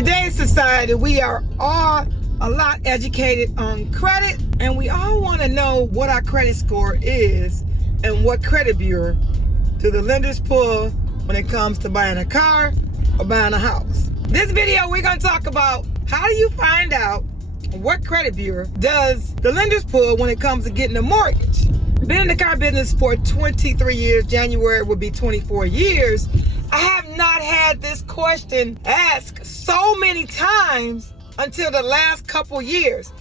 today's society, we are all a lot educated on credit, and we all want to know what our credit score is and what credit bureau do the lenders pull when it comes to buying a car or buying a house. This video, we're going to talk about how do you find out what credit bureau does the lenders pull when it comes to getting a mortgage. Been in the car business for 23 years. January will be 24 years. I have not had this question asked so many times until the last couple years.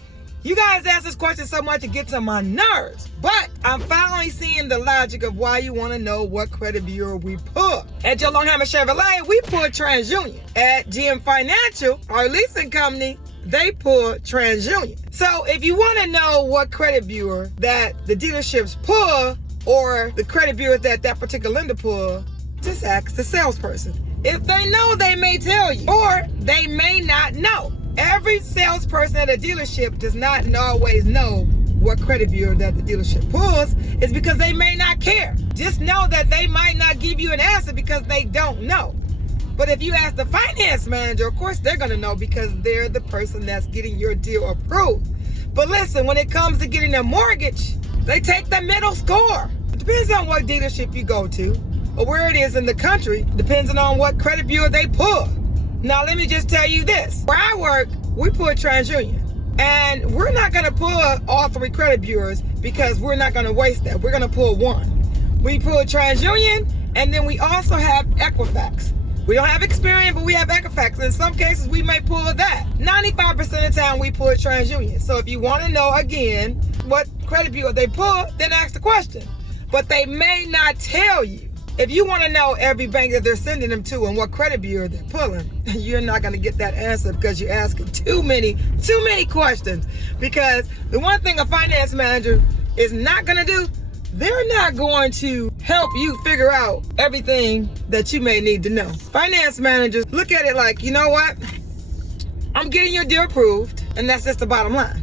You guys ask this question so much it gets on my nerves, but I'm finally seeing the logic of why you want to know what credit bureau we pull. At Joe Longhammer Chevrolet, we pull TransUnion. At GM Financial, our leasing company, they pull TransUnion. So if you want to know what credit bureau that the dealerships pull or the credit bureau that that particular lender pull, just ask the salesperson. If they know, they may tell you, or they may not know. Every salesperson at a dealership does not always know what credit bureau that the dealership pulls. It's because they may not care. Just know that they might not give you an answer because they don't know. But if you ask the finance manager, of course they're going to know because they're the person that's getting your deal approved. But listen, when it comes to getting a mortgage, they take the middle score. It depends on what dealership you go to or where it is in the country, depending on what credit bureau they pull. Now, let me just tell you this. Where I work, we pull TransUnion. And we're not going to pull all three credit bureaus because we're not going to waste that. We're going to pull one. We pull TransUnion, and then we also have Equifax. We don't have Experian, but we have Equifax. In some cases, we may pull that. 95% of the time, we pull TransUnion. So if you want to know, again, what credit bureau they pull, then ask the question. But they may not tell you. If you want to know every bank that they're sending them to and what credit bureau they're pulling, you're not going to get that answer because you're asking too many questions. Because the one thing a finance manager is not going to do, they're not going to help you figure out everything that you may need to know. Finance managers look at it like, you know what? I'm getting your deal approved, and that's just the bottom line.